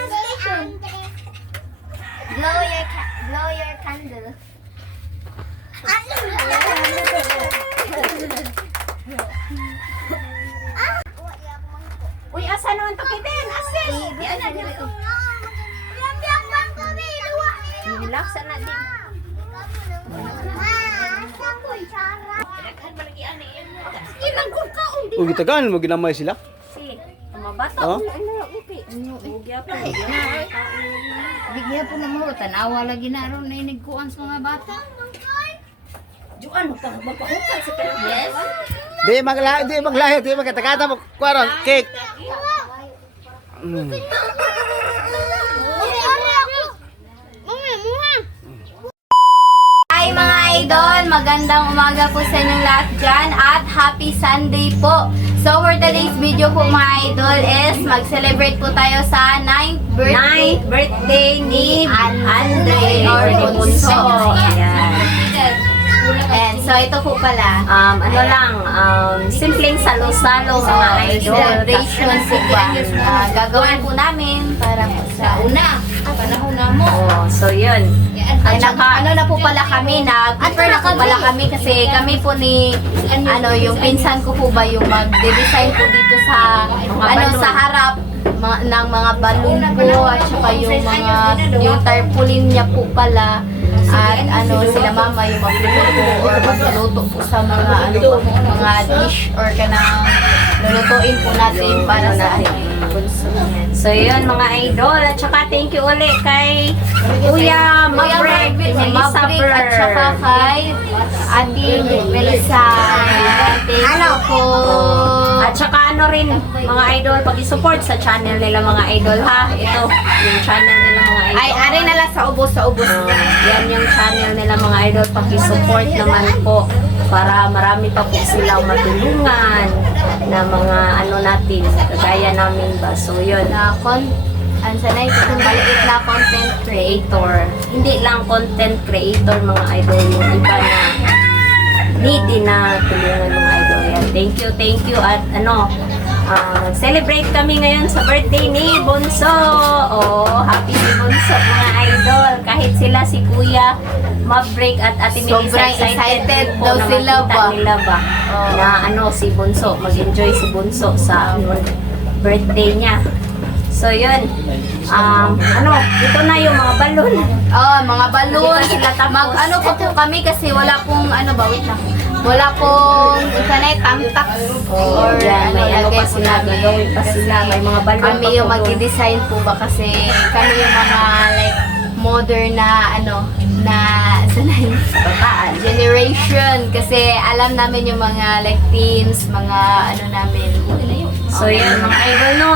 station. Blow your candle. Uy, asa naman to kitin? Asin! Yan na dito. Relax na din. O gitagaan mo ginamay sila. Si, mabata. Oh? Okay. Ugya pa. Bigyan po na mo, tanawa lagi na ron na inigkuan sa mga bata. Juan mo pa magpahukay sa pero. Yes. Di maglahi, di magkatakata mo kuaron cake. Hi mga idol! Magandang umaga po sa inyong lahat dyan at happy Sunday po! So for today's video po mga idol is mag-celebrate po tayo sa 9th Birthday ni Andre or Bunso. Ayan. And so ito po pala. Simpleng salo-salo mga idol. Celebration po ba? Gagawin po namin para po sa panahon na mo. Oh, so yun. Ay, ano na po pala kami, nag-prepare na po pala kami kasi kami po ni, yung pinsan ko po ba yung mag-design po dito sa, sa harap ng mga balloon po at saka yung tarpaulin niya po pala at sila mama yung magluluto or magluluto po sa mga mga dish or kanang lulutuin po natin para sa So yun mga idol, at saka thank you ulit kay Kuya Maverick Maverick at saka kay Ate Melissa. Thank you po. At saka rin mga idol, pag-support sa channel nila mga idol ha. Ito, yung channel nila mga idol. Ay, aray na lang sa ubos. Yan yung channel nila mga idol, pag-support naman po para marami pa po silang matulungan na mga natin, kagaya namin ba. So yun, Sanay ko kung maliit na content creator. hindi lang content creator mga idol, yung iba na needy na tulungan mga idol. Yan. Thank you at celebrate kami ngayon sa birthday ni Bunso. Oh, happy si Bunso mga idol. Kahit sila si Kuya Maverick at Ate Melissa Sobrang excited po daw na sila makita ba? nila ba na si Bunso, mag-enjoy si Bunso sa birthday niya. So yun, ito na yung mga balon. Mga balloon. Hindi pa sila tapos. Pa po kami kasi wala pong wait lang. Wala pong sanay tamtak. Or may lagay pa po sila, namin. gagawin pa sila, may mga balon Kami pa yung po doon. mag-design po ba kasi kami yung mga modern na na sanay generation kasi alam namin yung mga teens, mga namin. So yan mga idol no.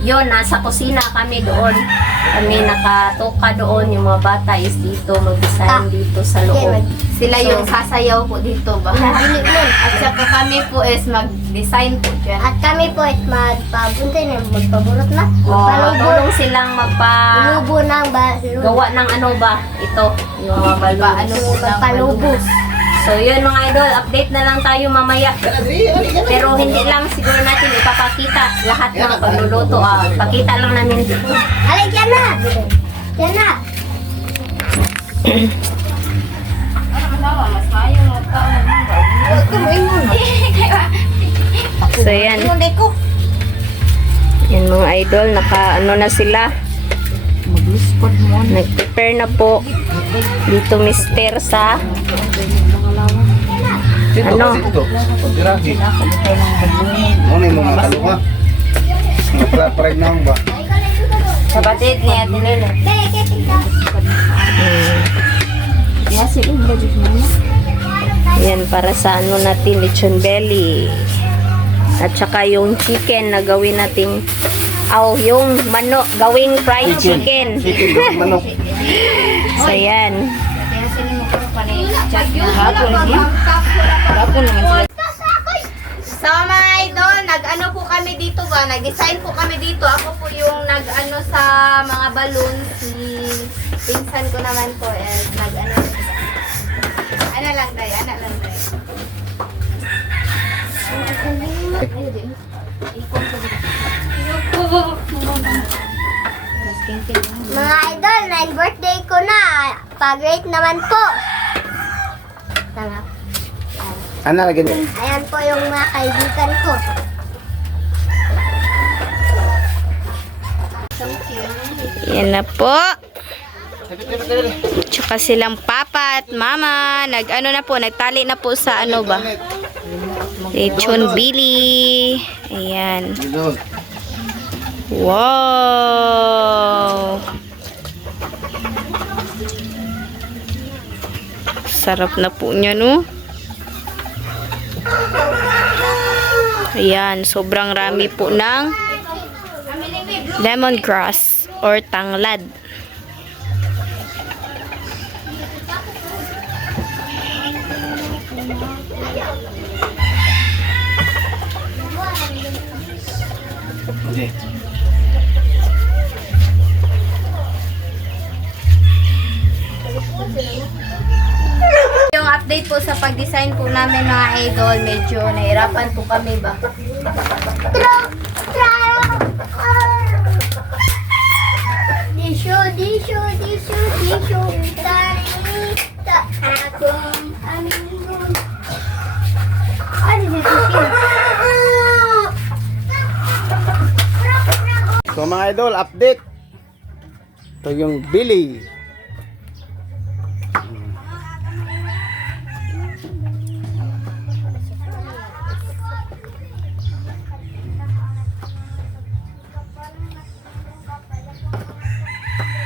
Yun, nasa kusina kami doon. Kami nakatoka doon, yung mga bata is dito, mag-design dito sa loob. Sila yung sasayaw po dito ba? At saka kami po is mag-design po dyan. At kami po ay magpapunta na magpaburot na. Tulong silang Lubo ng gawa ng ito, yung mga balon. magpalubos. So yun mga idol, update na lang tayo mamaya. Pero hindi lang siguro natin ipapakita lahat ng pagluluto. Pakita lang namin dito. Alay, dyan na! Dyan na! So yan. Yan mga idol, na sila. Nag-prepare na po. Dito mister sa Pagtirahi. Ano yung mga kaluha? Parang na ba? Kapatid ni Ate Lelo. yan para sa natin, lechon belly. At saka yung chicken na gawin nating yung manok, gawing fried chicken. Manok. So yan. So mga idol, po kami dito ba? Nag-design po kami dito. Ako po yung sa mga balloons. Si pinsan ko naman po is ano lang tayo. Mga idol, 9 birthday ko na. Pag-rate naman po. Tanga. Ano lagi din? Ayan po yung mga kaibigan ko. Yan na po. Tsaka silang papa at mama. Nagtali na po sa ano ba? Lechon Billy. Ayan. Dito. Wow! Sarap na po niya, no? Ayan, sobrang rami po ng lemongrass or tanglad. Okay. Yung update po sa pag-design po namin mga idol, medyo nahirapan po kami ba? Disyo, tarita, akong amingon. Ano dito siya? So mga idol, update. Ito yung Billy.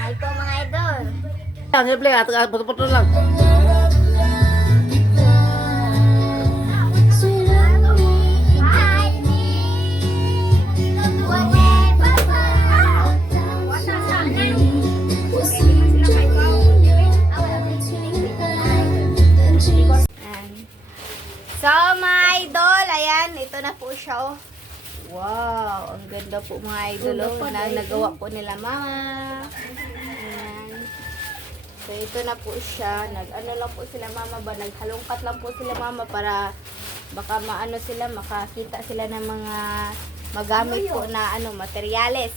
Hi po mga idol. Yan, simple. Puto-puto lang. So mga idol, ayan, ito na po siya oh. Wow, ang ganda po mga idol oh, na nagawa po nila mama. Ayan. So ito na po siya, nag-ano lang po sila mama ba, naghalongkat lang po sila mama para baka maano sila, makakita sila ng mga magamit po na ano, materyales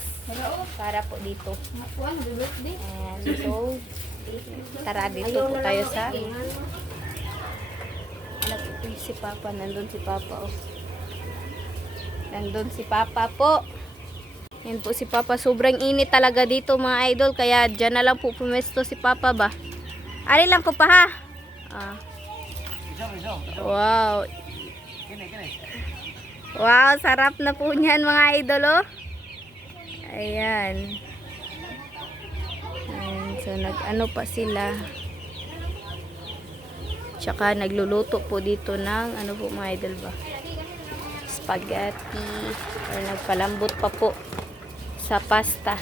para po dito. Ayan, so tara dito po tayo sa si Papa, nandun si Papa oh. Nandun si Papa po. Yan po si Papa, sobrang init talaga dito mga idol, kaya dyan na lang po pumesto si Papa ba. Ari lang ko pa ha. Ah. Wow. Wow, sarap na po niyan mga idol oh. Ayan. Ayan, so nag-ano pa sila. Tsaka nagluluto po dito ng ano po mga idol ba, spaghetti, or nagpalambot pa po sa pasta.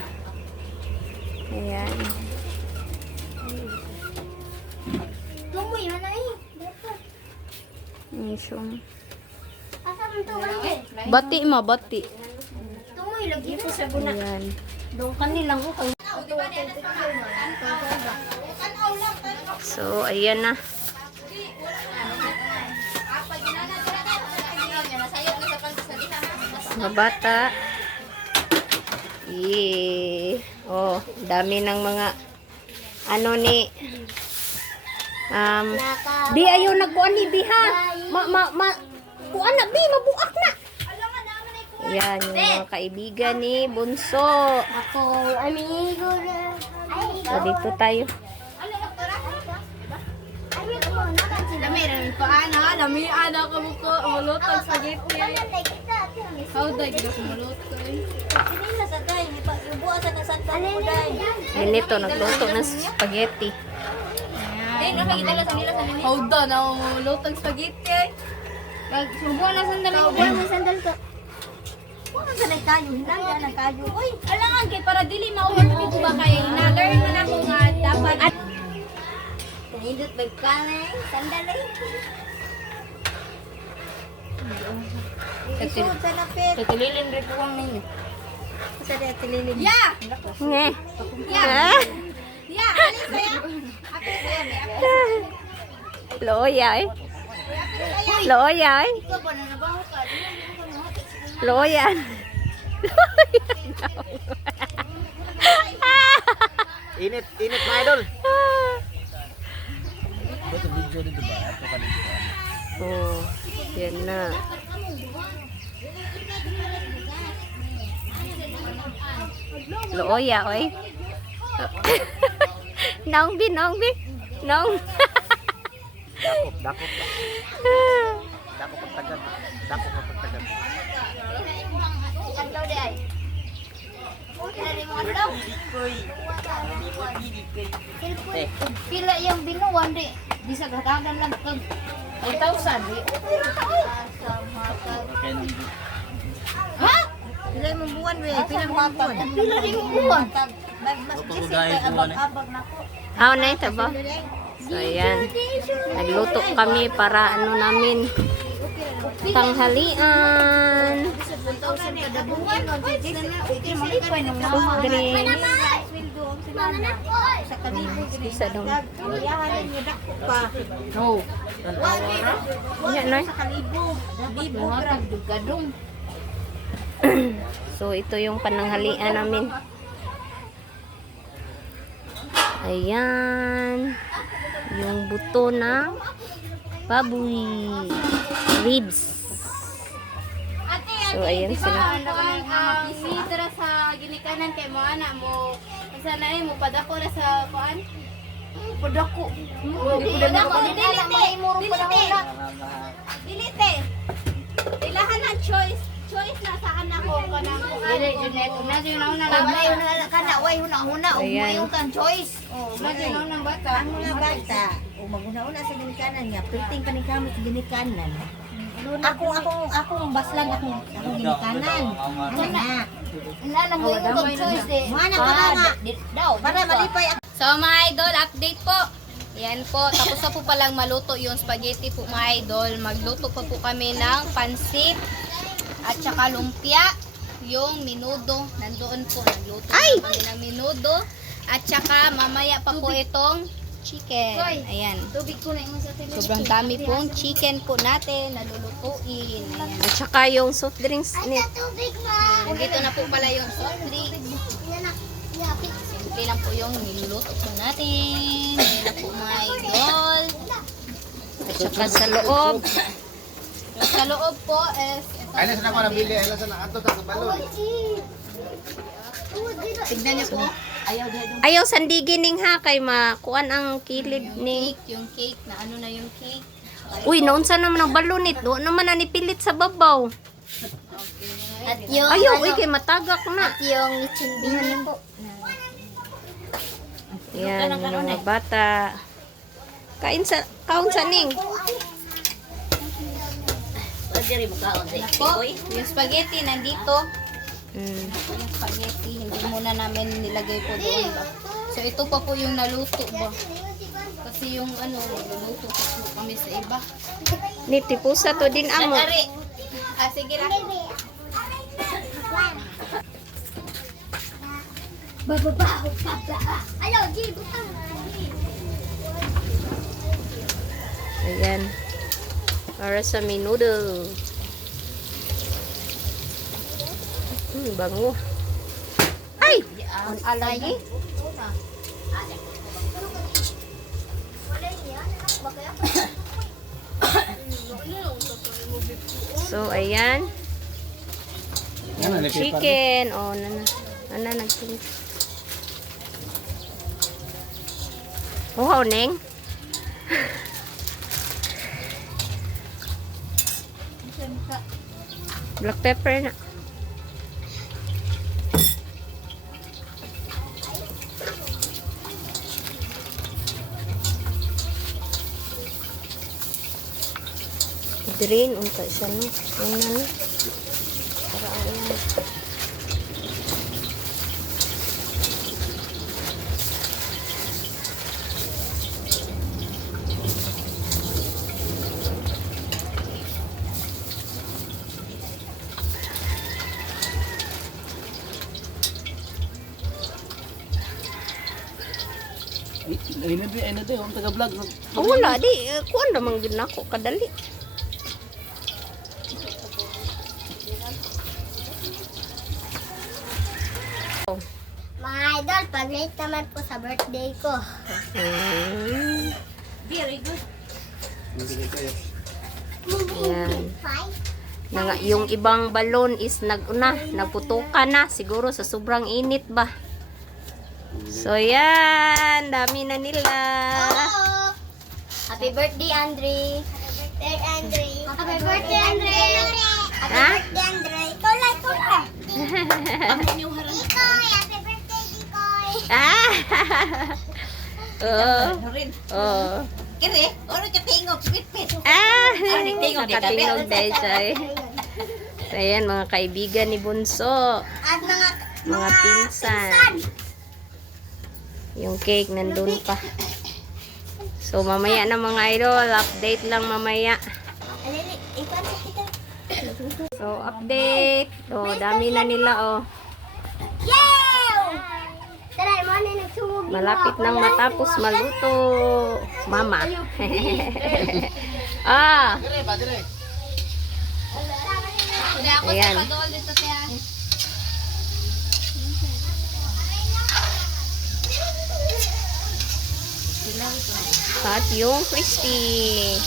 Ayan. Tumoy na eh. Siyang Asa man tumoy? bati ma, bati. Tumoy lagi po sa guna. Ayan. Doon kanilang ko. So, ayan na. Mga bata. Oh, dami ng mga ano ni Bi ayo nagkuan ni Bi ha. Kuan na Bi, mabuak na. Yan yung mga kaibigan ni Bunso. Ako, amigo na. So, dito tayo. Lami ana ka mo ko, mulutang spaghetti. How da gid ko mulutang. Ganito, nagluto ng spaghetti. How da na mulutang spaghetti. Subo na sandali. Sandal ko. Alangan kay para dili maulit ko ba kay na-learn na ako nga dapat Nindot magkanay. Sandali. Katililin rin po ang ninyo. Sa tililin. Yeah! Nge. Yeah! Yeah! Alis kaya? Loyay. Loyay. Ikaw pa na nabaho ka. Loyan. Init, init mga idol. Oh, yan na. Looya, oy. Naong bi. Naong. Dakop, dakop. Dakop pagtagan. Dakop pagtagan. Adlaw di ay. Kaya mo adlaw. Pila yung binuwan di. Di sa gadagan lang kag 8,000 di. Ha? Pila mong buwan, we. Pila mong buwan. Pila di mo buwan. Abag-abag na ko. Aw na ito ba? So, ayan. Nagluto kami para ano namin. Tanghalian. Kada buwan. Okay, malipay nung Soft drink. Mga na po. Sa kalibo. Isa dong. Iyahanan niyo dako pa. No. Yan na. Sa kalibo. Libo Mga gram. tagdugadong. So, ito yung pananghalian namin. Ayan. Yung buto ng baboy. Ribs. So, ayan sila. Dito sa ginikanan kay mo anak mo. Sa na mo padako na sa kuan. Padako. Padako dilite. Dilite. Ilahan ng choice. Choice na sa anak ko kanang Dili Junet, na din na una lang. Kamay na kana way huna-huna ug Ayan. mayo kang choice. Na din na unang bata. Ang mga bata, o maguna-una sa ginikanan niya, pilting pa ni kamo sa ginikanan. Akong baslan akong ginikanan. Ana. Nana mo yung kag choice di. Mana ka nga. Daw. Para malipay ako. So mga idol, update po. Yan po, tapos na po palang maluto yung spaghetti po mga idol. Magluto pa po kami ng pansit at saka lumpia. Yung minudo, nandoon po, nagluto na kami ng minudo. At saka mamaya pa po itong chicken. Ayan. Tubig ko na yung sa tele. Sobrang dami pong chicken po natin na lulutuin. Ayan. At saka yung soft drinks ni Tubig ma. Nandito na po pala yung soft drink. Yan na. Yapit. Simple lang po yung niluluto po natin. Ayan na po mga idol. at saka sa loob. Yung sa loob po is Ay, nasa na ko nabili. Ay, nasa na ato sa balon. tignan niyo po. Ayaw sandigining ha kay makuan ang kilid ni. Yung cake na ano na yung cake. Uy, naunsa naman ang balonit. Doon naman na nipilit sa babaw. At yung Ayaw, uy, kay matagak na. at yung chimbihan po. Yan, yung mga bata. Kain sa, kaon sa ning. Po, yung spaghetti nandito. Mm. Yung spaghetti, hindi muna namin nilagay po doon ba. So ito pa po yung naluto ba. Kasi yung ano, naluto pa po kami sa iba. Nitipusa to din amo. Ari. Ah, sige na. Bababaho pabla. Ayaw, G, butang. Ayan. Para sa minudo. Bango. Ay! Ang alay. So, ayan. Yung chicken. Oh, nana nagting. Oh, neng. Black pepper na. Drain unta siya no. Yan na. Para ano. Ay na di, ang taga-vlog. Oh, wala di. Kuan naman gid nako kadali. Mga idol, pag-rate naman po sa birthday ko. Very good. Ayan. Yung ibang balon is naputukan na. Siguro sa sobrang init ba. So, yan. Dami na nila. Happy birthday, Andre. Happy birthday, Andre. Happy birthday, Andre. Happy Ha? birthday, Andre. Ikaw lang, ikaw lang. Ikoy, happy birthday, Ikoy. Ah! Oh. Rin. Oh. Kere, oro ka tingog, sweet pet. Ah! tingog, di ka, Nakatingog dahil siya eh. So, ayan, mga kaibigan ni Bunso. At Mga pinsan. Yung cake nandun pa. So, mamaya na mga idol. Update lang mamaya. So, update. So, dami na nila, oh. Yay! Tara, mo na nagsumugin. Malapit nang matapos maluto. Mama. Ah! Ayan. At yung crispy.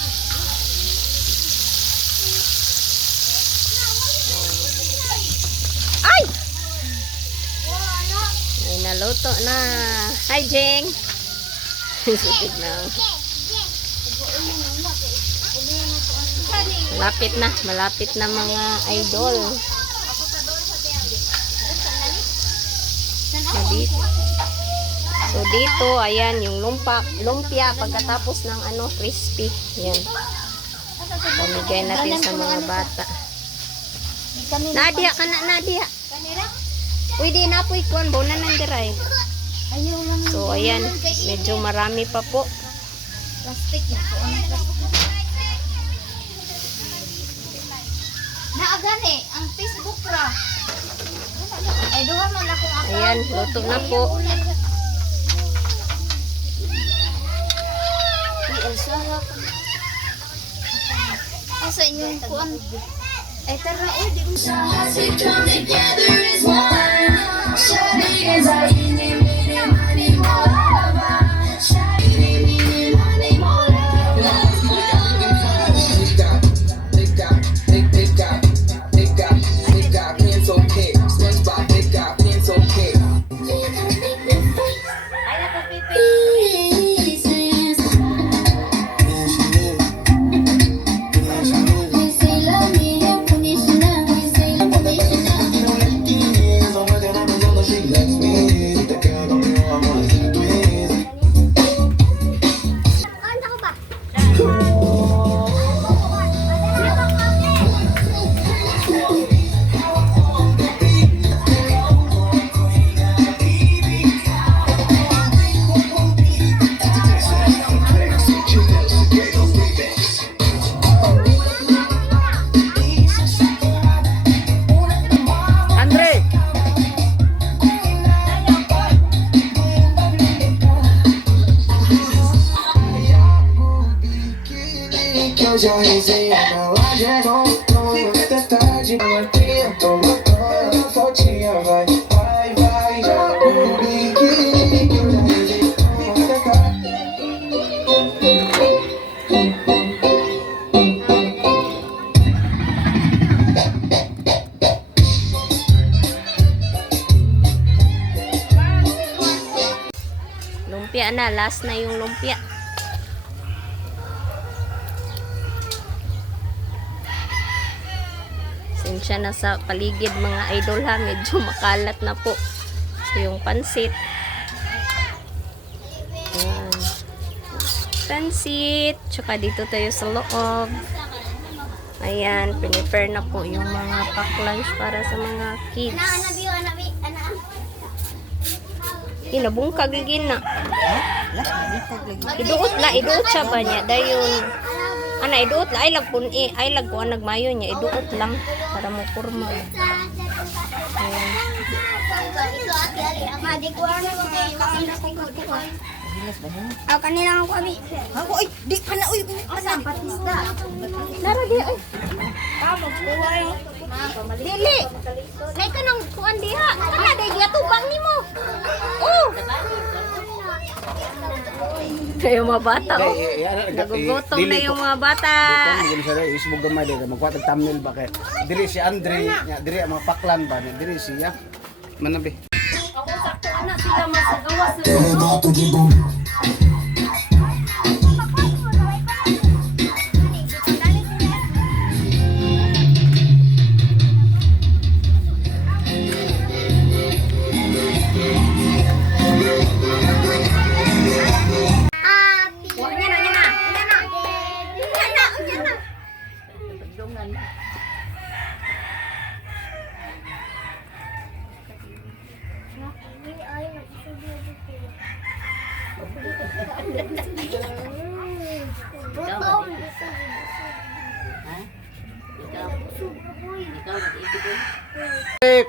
Ay! Ay, naluto na. Hi, Jeng. Supit na. Malapit na mga idol. So dito, ayan yung lumpia pagkatapos ng crispy. Yan. Pamigay natin sa mga bata. Nadia ka na, Nadia. Pwede na po ikon, bona nang diray. So ayan, medyo marami pa po. Plastic na po. Naagan eh, ang Facebook ra. Ay, duha man akong account. Ayan, luto na po. Asa inyong kuan? Ay, tara, di mo Andre! Que eu já rezei a balada é bom. Não aguenta tarde, não atento. Matando a fotinha, vai, vai, vai. Já no biquíni que eu já rezei. Fica tarde. Lumpia na, last na yung lumpia. Siya na sa paligid mga idol ha, medyo makalat na po. So yung pansit. Ayan. Pansit. Tsaka dito tayo sa loob. Ayan, prepare na po yung mga pack lunch para sa mga kids. Inabungkag ligin na. Iduot siya ba niya? Dayon. Ana, iduot la. Ay lag ko nagmayo niya. Iduot lang. Para mo kurma. Ayan. Ako kanila ako abi. Ako, ay, di ka na, uy. Asa patista. Nara di ay. Buhay. Dili. Nay ka nang kuan diha. Kana day giya tubang nimo. Oh. Yung mga bata, oh. Nagugutom na yung mga bata. Magin sa is mo gamay dito magkuha tag thumbnail ba kay dili si Andre nya diri ang mga paklan ba diri siya manabi. Ako sakto na sila masagawas na.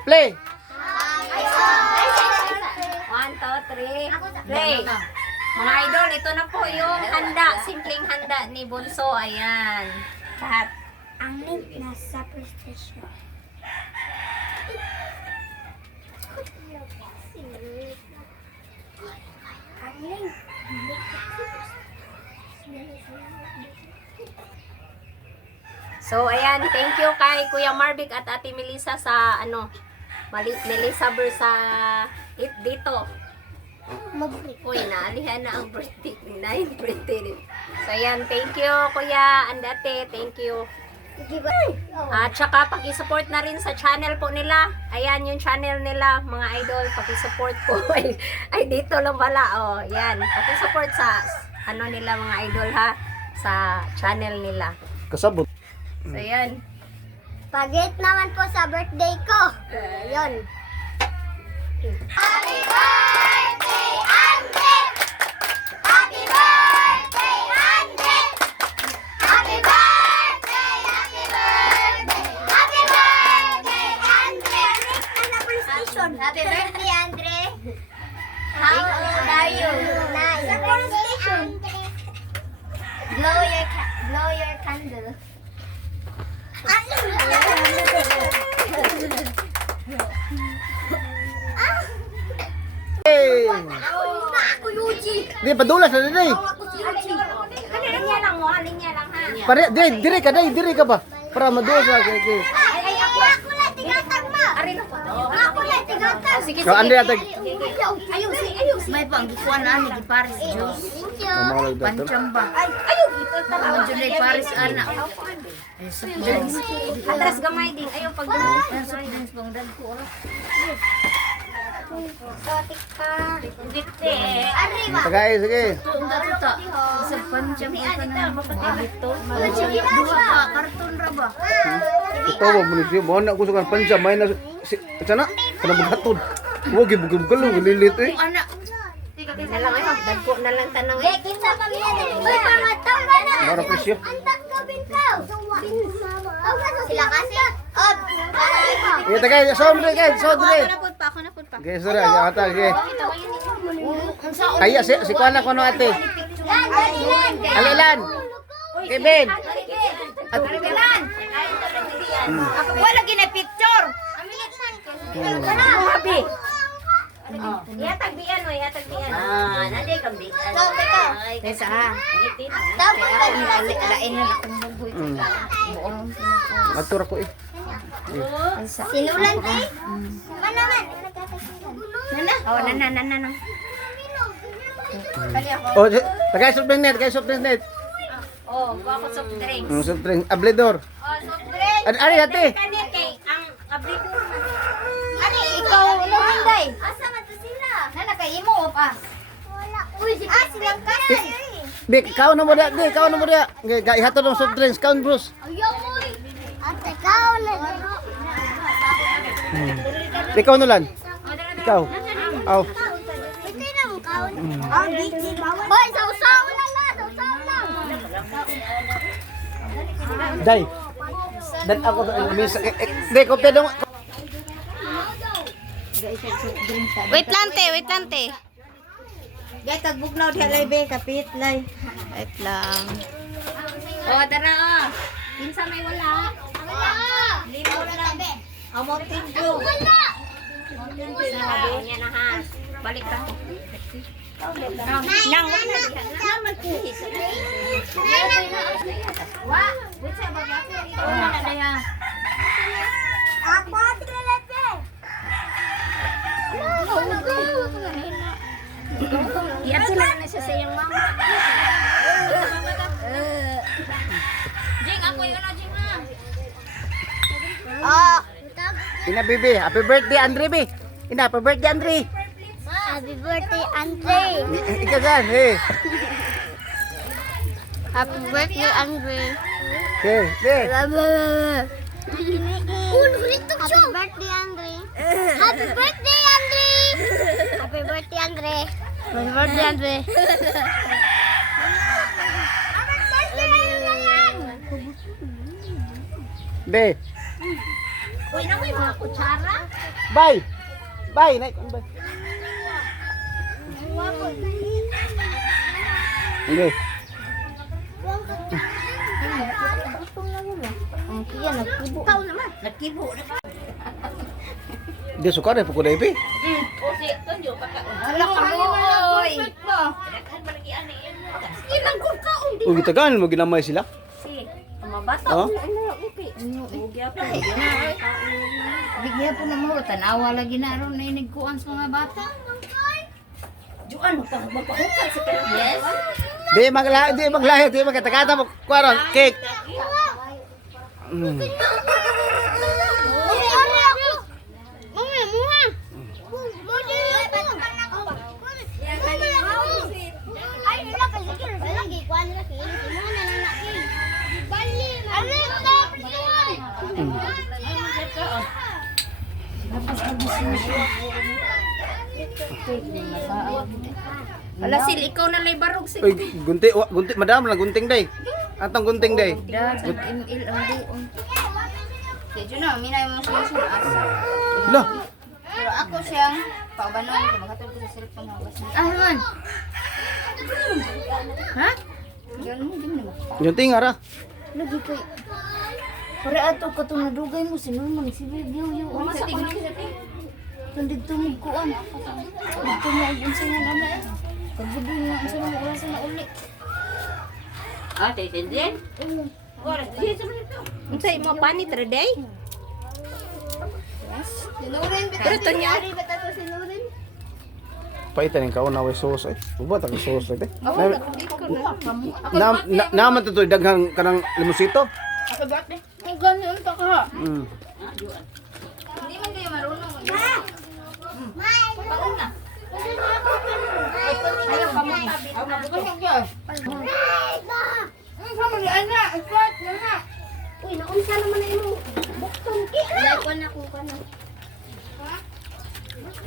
Play. 1, 2, 3, play! Mga idol, ito na po yung handa, simpleng handa ni Bunso. Ayan. Lahat. Ang link nasa PlayStation. Ang link. So, ayan, thank you kay Kuya Marvic at Ate Melissa sa, Melissa Ber sa dito. Uy, naalihan na ang birthday na yung birthday. So, ayan, thank you, Kuya and Ate, thank you. At saka, pag-support na rin sa channel po nila. Ayan, yung channel nila, mga idol, pag-support po. ay, dito lang pala, oh, yan. Pag-support sa, nila, mga idol, ha, sa channel nila. Kasabot. So, yan. Pagit naman po sa birthday ko. Yun. Happy birthday, Andre! Happy birthday, Andre! Happy birthday, happy birthday! Happy birthday, Andre! Happy birthday, Andre! How old are you? 9. Blow your candle. Hey. Ako, Yuji. Di padulas na diri. Linya lang mo, linya lang, ha. Pare diri ka ba? Para madulas sa kay. Ako lang tigatag mo. Ako lang tigatag. Sige, So Andre atag. ayos. May panggikuan na ni Paris Juice. Panchamba. Ang July Paris anak. Atras gamay din. Ayaw pag Dance pang dagko. Sotik pa. dikte. Arriba. Tagay sige. Tuta. Sa panchamba ka na. Dito. Sige na Duha ba? ka karton ra ba? Ito mo munisipyo mo na kusukan pansa may na sana kana bugatod. Wa gibugol lilit eh. Anak. Na lang ayaw. Dagko na lang tanong. Eh, kinsa pamilya din. Uy, pangatang ka na. Mara presyo. Antak ka, Bintaw. Sila kasi. Oh, Ya tagay sombre kay sombre. Ako na pud pa. Okay, sura ata okay. Kaya si kuana kono ate. Alilan. Kevin. Wala gina picture. Habi. Ihatag biyan o, ihatag biyan. Nandiyo kang biyan. Kaysa ha. Tapos pa Alain na akong buboy. Buong Atur ako eh. sinulan ti. Manaman. Oh, nana. Oh, tagay soft net. Oh, bako soft drinks. Soft drink abledor. Oh, soft drinks. Ari ate. Kanir kay ang abridor. Ani, ikaw nahinday. Asa man to sila? Nana kay imo pa. Wala. Uy, silang kanan. Dik, kau na mo dia. Gay hatod ng soft drinks, count Bruce. Ayaw, uy. Ate, ikaw na. Ikaw nulan. Ikaw. Aw. Ito na mo kaon. Ah, di bawal. Hoy, sausaw lang na. Sausaw lang. Day. Dan ako misa. Di ko pedong. Wait lang te. Gay tagbugnaw di alay be kapit lay. Wait lang. Oh, tara oh. Pinsa may wala. Wala. Limo na lang be. Amo tinjo. Wala. Sabi niya na ha. Balik ka. Nang wala naman po. Wa, wait sa baga ko. Una na daya. Ako, Trilete. Iyan lang na siya sa iyong mama. Jing, ako yun na, Jing na. Oh, Ina, bibi. Happy birthday, Andre, bi. Ina, happy birthday, Andre. happy birthday, Andre. Ikagan, hey. Happy birthday, Andre. Hey, hey. Happy birthday, Andre. Happy birthday, Andre. Happy birthday, Andre. Happy birthday, Andre. Be. Uy, na may mga kutsara. Bye. Bye, naik. Bye. Okay. Ang kiya nagkibo. Ikaw naman. Nagkibo. Dia suka deh pukul Devi. Ala ka mo, oy. Ilang ko ka, Oh, kita kan mau ginamay sila. Mabata. Oh. Bigyan po na mo, tanawa lagi na ron na inigkuan sa mga bata. Yes. Di maglahi, di magkata-kata mo kuaron cake. Mm. Wala sil, ikaw na lay barog si. Uy, gunti, gunti, madam na gunting day. Atong gunting day. ML ang doon. Kaya na, minay mo siya sa asa. Lah, Pero ako siyang pagbanon, makatulog ko sa cellphone na basta. Ah, man. Ha? Ganun mo din naman. gunting ara. Lagi kay. Para ato ka itong nadugay mo, sinulman, si Bibyo, yung ano sa tingin. Kung dito mo kuan. Dito mo ang insingan na eh. Pagbudoy mo ang sinang oras na uli. Ah, taytendin. Unsay mo pani traday? Sinurin, Pero to niya. ba't ako sinurin? Paitan yung kaon na way sauce ay. Uba ta sauce ay. Naman to daghang kanang limusito. Ang ganyan ta ka. Mm. Hindi man kayo marunong. Ayaw ka mo. Ang sama ni Ana, ikot na ha. Uy, naunsa naman na yung buktong ki. Like ko na ko ka na.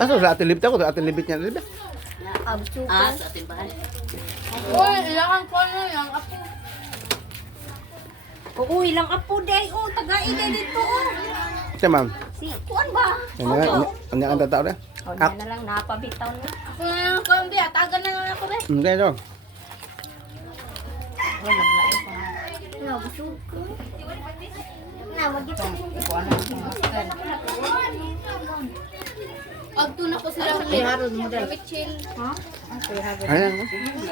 Aso sa atin libit ako, sa atin libit niya libit. Ah, sa ating bahay. Uy, ilangan ko na yung apo. Oo, ilang apo day. Oh, taga-ide dito oh. Ito ma'am. Si kuan ba? Ano ang tatao na? Oh, na lang napabitaw na. Ako na lang ko, hindi. Atagan na lang ako, be. Hindi ito. Na, busog ko. Na, mag-ipon. Agtuna ko sila uli. Harod mo dahil. Ayan.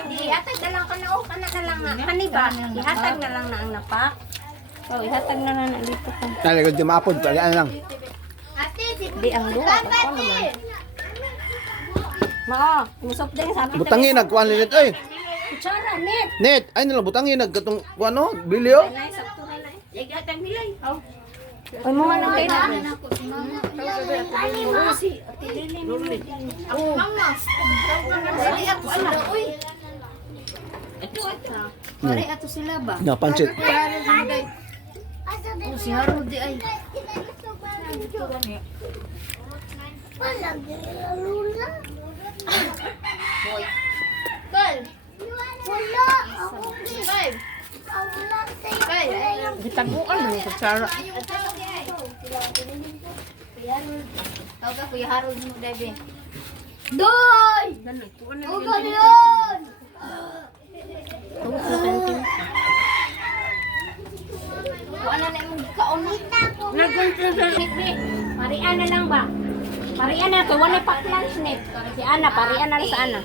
Ihatag na lang ka na oh, kana na lang na. Kaniba, ihatag na lang na ang napak. Oh, ihatag na lang na dito ka. Naligod di maapod, palian lang. Ate, si Di ang duwa, ako naman. Mao, musop din sa amin. Butangin nagkuan lilit ay. Kutsara, net. Net, ay nila butangin nagkatong kuano, bilyo. Nay, sakto na na. Ihatag nila. Oh. Oy, mo lang kay na. Oo, si Ate Lili mo. Dali ako, ala. Uy. Ito. Pare, ato sila ba? Napansit. Harod mo dahil. Oh, si Harod di ay. Lula. Tol. Wala. Ako, Five. Wala, Five. Gitaguan mo sa kutsara. Tawag ka, Kuya Harold mo dahil. Doy! Huwag ka yun! Kuha na na yung kaon. Nagunta sa likbi. Mariana lang ba? Parian na to, wala paklan snip. Si Ana, parian na sa Ana.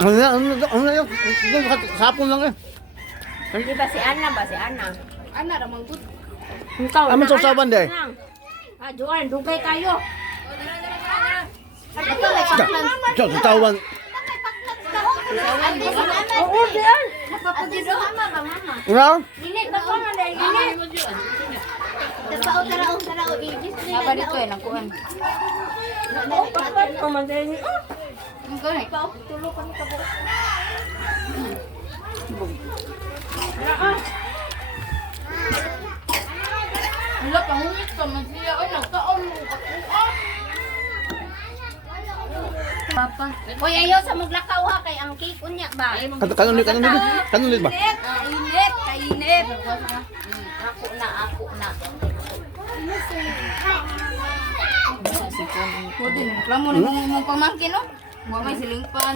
Ano na yun? Sapon lang eh. Di ba si Ana ba? Si Ana. Ana ramang good. Ikaw, Amin sa usaban de. Ah, Joan, dugay kayo. Tawan. Oo, diyan. Napapagiro mama ba mama? Ano? Linit na ko na dahil linit. Tarao igis. Aba dito eh nagkuan. Oo, pakpat ko man dahil. Ang gani. Wala pangungit ka man siya ay nagkaon mo ako. Papa. Uy, ayaw sa maglakaw ha kay ang cake unya ba? Kanulit ba? Init, kainit. Ako na. Pwede na. Reklamo na mong pamangkin, no? Huwag may silingpan.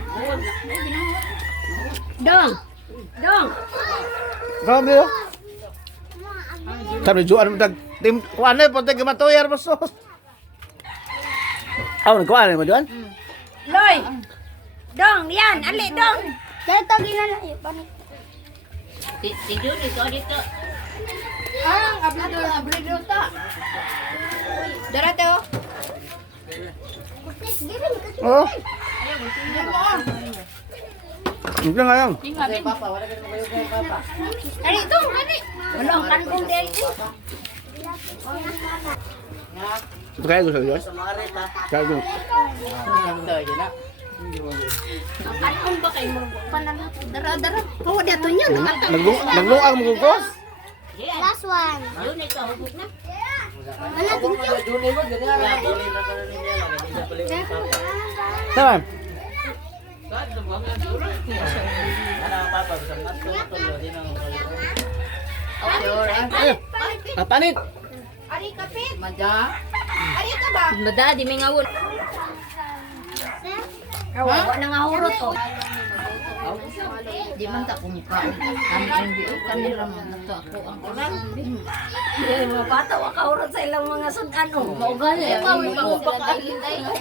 Dong. Grabe yun. Sabi Juan mo tag tim kuan na pag gamatoyar mo sos. Aw nagkuan mo Juan? Loy. Dong, yan, ali dong. Dito ginalayo pa ni. Dito. Ang ablido ta. Darate oh. Oh. Hindi nga yan. Ali dong, ali. Walang kandong dito. Ito kaya gusto Juan? Kaya gusto. Kandong ba kayo mo? Dara. Kawa dito niyo. Nagluang mo ko? Last one. Yun ito, hubog na. Wala din Tama. Panit. Ari kapit. Mada. Ari ka ba? Mada, di may ngawon. Wa na nga hurot oh. Di man ta kumpa. Kanira man nato ako ang oras. Yung mga bata, wakahurot sa ilang mga sundano. Maugali.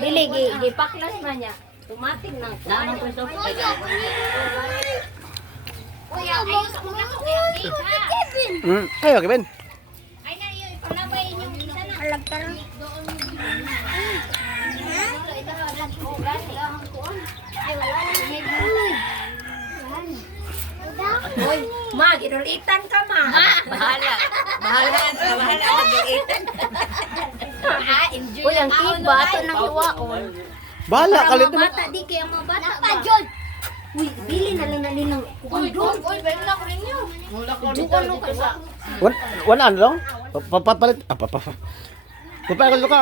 Dili, gipaklas man niya. Tumating ng tanong ko ito. Kuya, ayos mo na ko Kevin. Ayo Kevin. Ay na, yun, ipalabay yung isa na. Alagtaran. Ay, wala Uy, ma, ginulitan ka ma. Bahala. Bahala ginulitan. Uy, ang cake bato ng iwaon. Bahala kalit mo. Bata, di kaya mga bata ba? Uy, bili na lang na nilang kukundong. Uy, bayo na ko ninyo. Wala ko dito. Wala ano lang? Papalit. Papalit ka.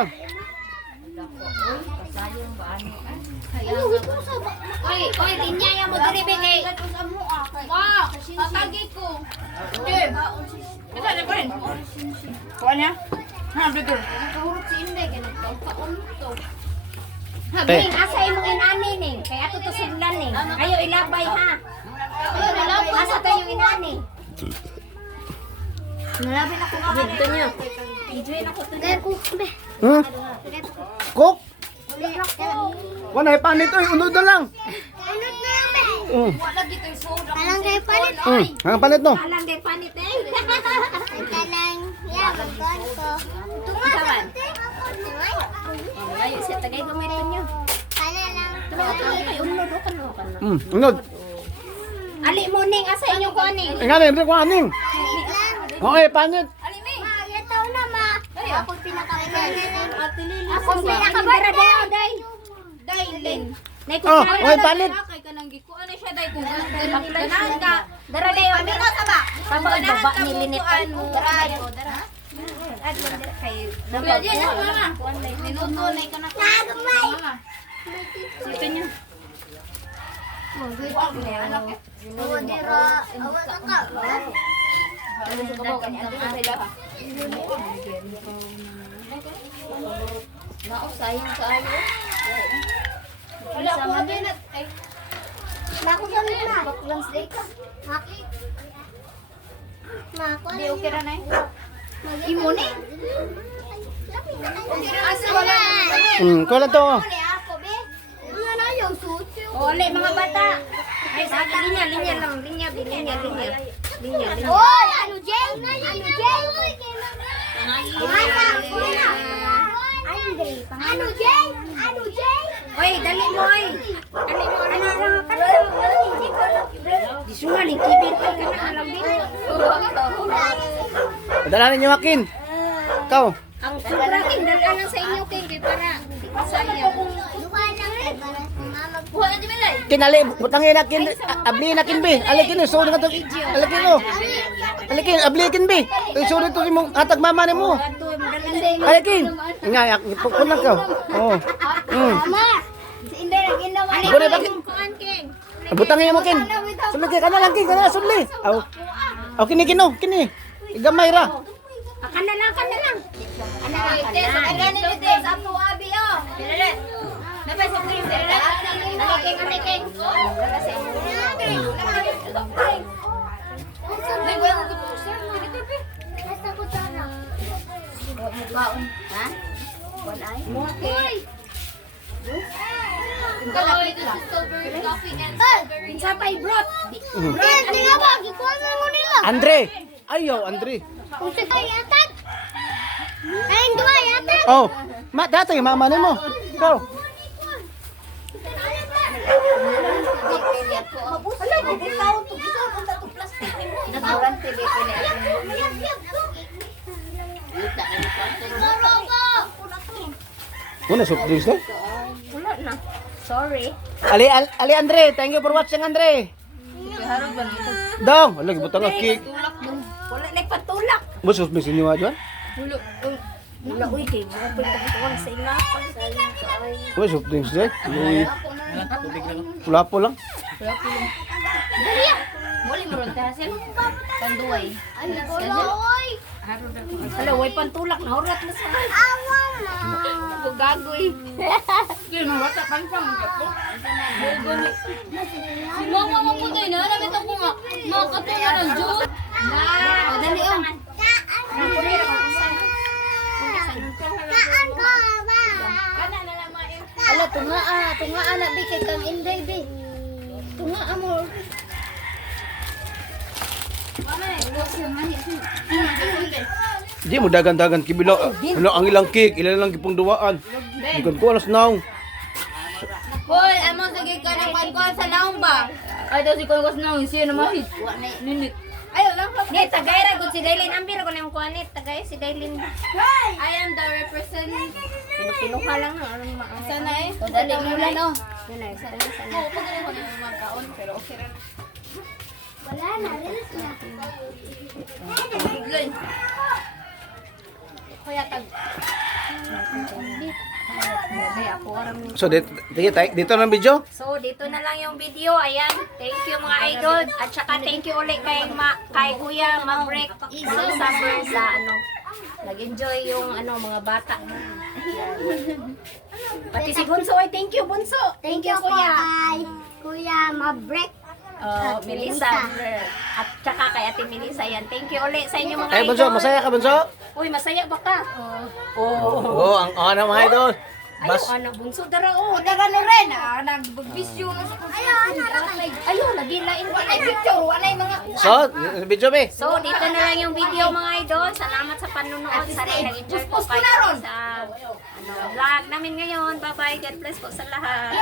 Uy, linya mo diri bigay. Ma, tatagi ko. Deb. Ito na ba rin? Kuha niya? Ha, betul. Nakahurot si Inday. Ganagkaon to. Habing, asa imong inani ning? Kaya ato to sudlan ning. Ayo ilabay ha. Asa to yung inani? Nalabi na ko. Dito nyo. I-join ako to Dahil ko, be. Cook. Ulit na ko. Wala panit oy, unod na lang. Ano na yan, be? Wala dito yung soda. Talang kayo palit. Ang panit no. Alang din panit eh. Talang, yan, magkano ko. Saban. Ayo sa tagay gamitin nyo. Talang. Unod o kano. Unod. Ali mo ning asa inyong kuaning. Ngani, hindi ko aning. Okay, panit. Ma, taon na, ma. Ako pinaka-pinaka. Ako pinakabara daw, day. Dailin. Nay ko Oh, okay, panit. Kay kanang gikuan na siya dai kung ganahan ka. Dara day. Pamina ka ba? Sabag baba ni Linit. Dara. Dara diyan na mama. Minuto na ka na. Mama. Sito niya. Awan dira. Awan na ka. Sayang sa ayo. Wala ko din at ay Naku sa na. Baklans day ka. Maki. Mako. di okay ra na. Imo ni. Asa wala Kuha lang to. Ole, mga bata. Ay, sa akin, linya lang. Linya. Oy, ano Jay? Ano Jay? Ano Jay? Ano Jay? Oy, dali mo, oy. Dali mo, Di sunga, ni kibir ka na, alam din. Padalanin niyo Makin. Ikaw. Ang sobra king dala sa inyo king kay para di ka sayang. Kinali, butangin na kin, abli na kin be. Alikin so nga to. Alikin no. Alikin, ablikin be. So to mo atag mama nimo. Alikin. Nga, ipukon lang ka. Oh. Si Inday nag-inawa. Bure bakit? Kuan king. Butangin mo kin. Sulli ka na lang kin, kana sulli. Aw. Aw kini kino, kini. Gamay ra. Kana lang. Sapay brot. Hindi nga ba? Gikuha mo nila. Andre. Ayo, Andre. Kung sa kaya yatag. Ay, dua yatag. Oh, dati mama nimo. Ikaw. Una soft drinks na? Wala na. Sorry. Ali Andre, thank you for watching Andre. Dong, wala gibutang nga cake. Wala na patulak. Mo sus misin niyo adwan? Wala uy kay mo pagkuan sa ila. Mo soft drinks dai. Pula po lang. Muli mo ron tahasin. Panduay. Ay, oy. Hala way pantulak na hurat na sa. Awa na. Gagoy. Si mama mo po tayo na. Alam ito ko nga. Makakatuwa ng Diyos. O, dali o. Kaan ko ba? Ala, tunga anak bi kay kang Inday bi. Tunga amor. Di mo dagan-dagan kibilo. Ano ang ilang cake, ilan lang gipong duwaan. Di kan ko alas now. Hoy, amo sige ka ng kuan sa naong ba? Ay, daw si kuan ko sa naong. Siya na mahit. Ninit. Ayaw lang. Ni tagay ra gud si Dailin ambir ko na yung kuanit tagay si Dailin. I am the representative. Pinuha lang ano Sana eh. O dali mo lang no. Yun ay sana. Oo, pag ganun ko na magkaon. Pero okay rin. Wala na, release na. Biglan. Kaya tag. So dito na video. So dito na lang yung video. Ayan. Thank you mga idol at saka thank you ulit kay Kuya Maverick Summer sa nag-enjoy yung mga bata. Pati si Bunso ay thank you Bunso. Thank you, kay Kuya Maverick. Melissa. At saka kay Ate Melissa yan. Thank you ulit sa inyo mga Ay idol. bunso, masaya ka bunso? Uy, masaya ba ka? Oo, ang ano mga idol. Bas. Ayaw, anak, bunso, dara, oh. Dara no rin ah. Nagbisyo na si Ayaw, nagilain ko. Ay, picture. Wala yung mga So, video be. So, dito na lang yung video mga idol. Salamat sa panunood. Sana nag-enjoy po kayo sa vlog namin ngayon. Bye-bye. God bless po sa lahat.